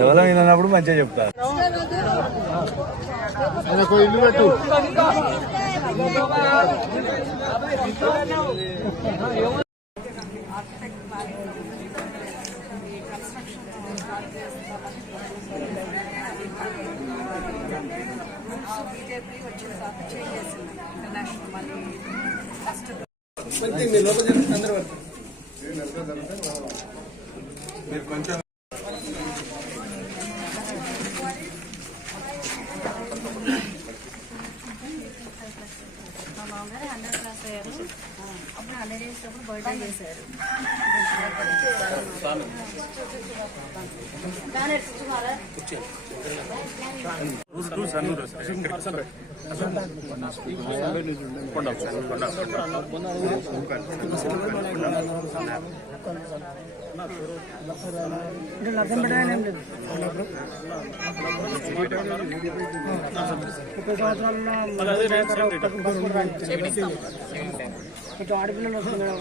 ఎవరో వినప్పుడు మంచిగా చెప్తారు ఇల్లు పెట్టు. బీజేపీ వచ్చిన తర్వాత చేంజ్ చేసింది ఇంటర్నేషనల్ మీరు కొంచెం మా మామగారు హండ్రెడ్ క్లాస్ అయ్యారు. అప్పుడు హండ్రెడ్ ఇయర్స్ అప్పుడు బర్త్డే చేశారు. ఇటు ఆడపిల్లలు వస్తుంది మేడం ఆడపిల్లలు వస్తున్నారు